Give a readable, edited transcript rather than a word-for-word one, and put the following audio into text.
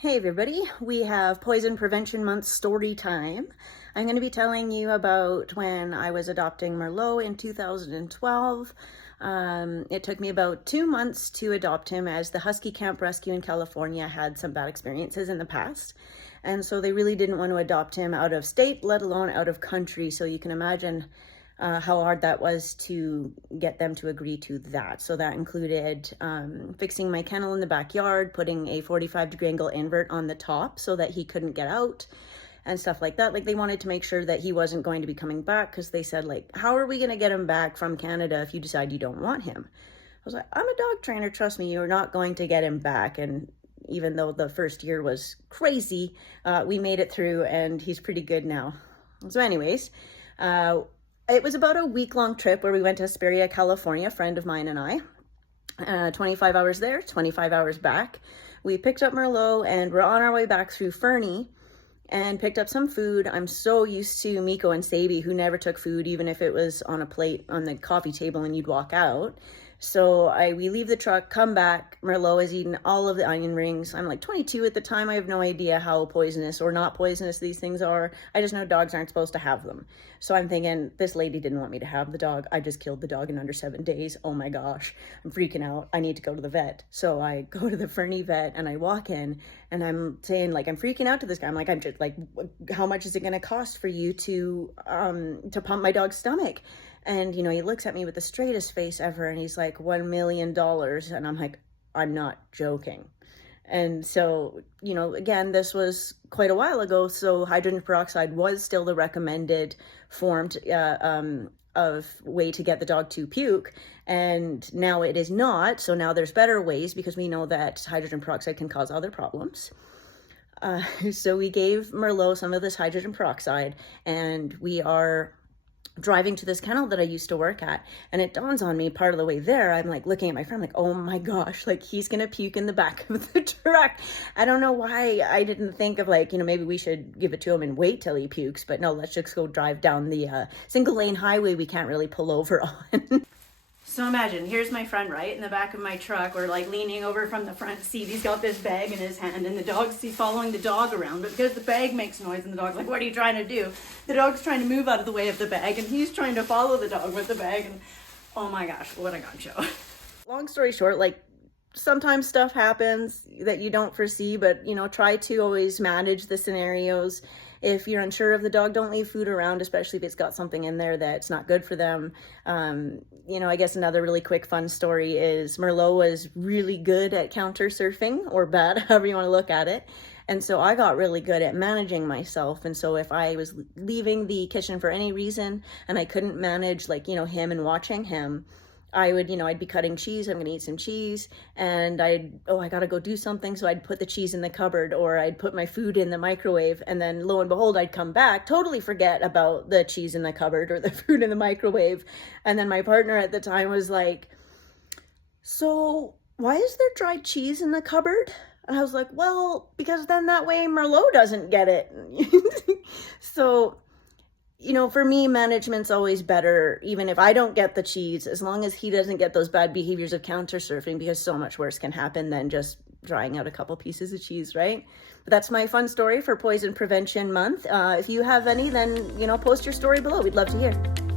Hey everybody, we have Poison Prevention Month story time. I'm going to be telling you about when I was adopting Merlot in 2012. It took me about 2 months to adopt him, as the Husky Camp Rescue in California had some bad experiences in the past. And so they really didn't want to adopt him out of state, let alone out of country. So you can imagine how hard that was to get them to agree to that. So that included fixing my kennel in the backyard, putting a 45-degree angle invert on the top so that he couldn't get out and stuff like that. Like, they wanted to make sure that he wasn't going to be coming back, because they said, like, how are we going to get him back from Canada if you decide you don't want him? I was like, I'm a dog trainer, trust me, you're not going to get him back. And even though the first year was crazy, we made it through and he's pretty good now. So anyways, it was about a week-long trip where we went to Hesperia, California, a friend of mine and I. 25 hours there, 25 hours back. We picked up Merlot and we're on our way back through Fernie and picked up some food. I'm so used to Miko and Sabi, who never took food, even if it was on a plate on the coffee table and you'd walk out. So we leave the truck, come back, Merlot has eaten all of the onion rings. I'm like 22 at the time. I have no idea how poisonous or not poisonous these things are. I just know dogs aren't supposed to have them. So I'm thinking, this lady didn't want me to have the dog. I just killed the dog in under 7 days. Oh my gosh, I'm freaking out. I need to go to the vet. So I go to the Fernie vet and I walk in and I'm saying, like, I'm freaking out to this guy. I'm like, I'm just like, how much is it going to cost for you to pump my dog's stomach? And, you know, he looks at me with the straightest face ever and he's like, $1 million. And I'm like, I'm not joking. And so, you know, again, this was quite a while ago. So hydrogen peroxide was still the recommended form of way to get the dog to puke. And now it is not. So now there's better ways, because we know that hydrogen peroxide can cause other problems. So we gave Merlot some of this hydrogen peroxide, and we are driving to this kennel that I used to work at, and it dawns on me part of the way there, I'm like looking at my friend like, oh my gosh, like, he's gonna puke in the back of the truck. I don't know why I didn't think of, like, you know, maybe we should give it to him and wait till he pukes, but no, let's just go drive down the single lane highway we can't really pull over on. So imagine, here's my friend right in the back of my truck. We're like leaning over from the front seat. He's got this bag in his hand and he's following the dog around. But because the bag makes noise and the dog's like, what are you trying to do? The dog's trying to move out of the way of the bag and he's trying to follow the dog with the bag. And oh my gosh, what a gun show. Long story short, like, sometimes stuff happens that you don't foresee, but, you know, try to always manage the scenarios. If you're unsure of the dog, don't leave food around, especially if it's got something in there that's not good for them. You know, I guess another really quick fun story is Merlot was really good at counter surfing, or bad, however you want to look at it. And so I got really good at managing myself. And so if I was leaving the kitchen for any reason and I couldn't manage, like, you know, him and watching him, I would, you know, I'd be cutting cheese, I'm gonna eat some cheese, and I gotta go do something, so I'd put the cheese in the cupboard, or I'd put my food in the microwave, and then lo and behold, I'd come back, totally forget about the cheese in the cupboard or the food in the microwave. And then my partner at the time was like, so why is there dried cheese in the cupboard? And I was like, well, because then that way Merlot doesn't get it. So, you know, for me, management's always better, even if I don't get the cheese, as long as he doesn't get those bad behaviors of counter surfing, because so much worse can happen than just drying out a couple pieces of cheese, right? But that's my fun story for Poison Prevention Month. If you have any, then, you know, post your story below. We'd love to hear.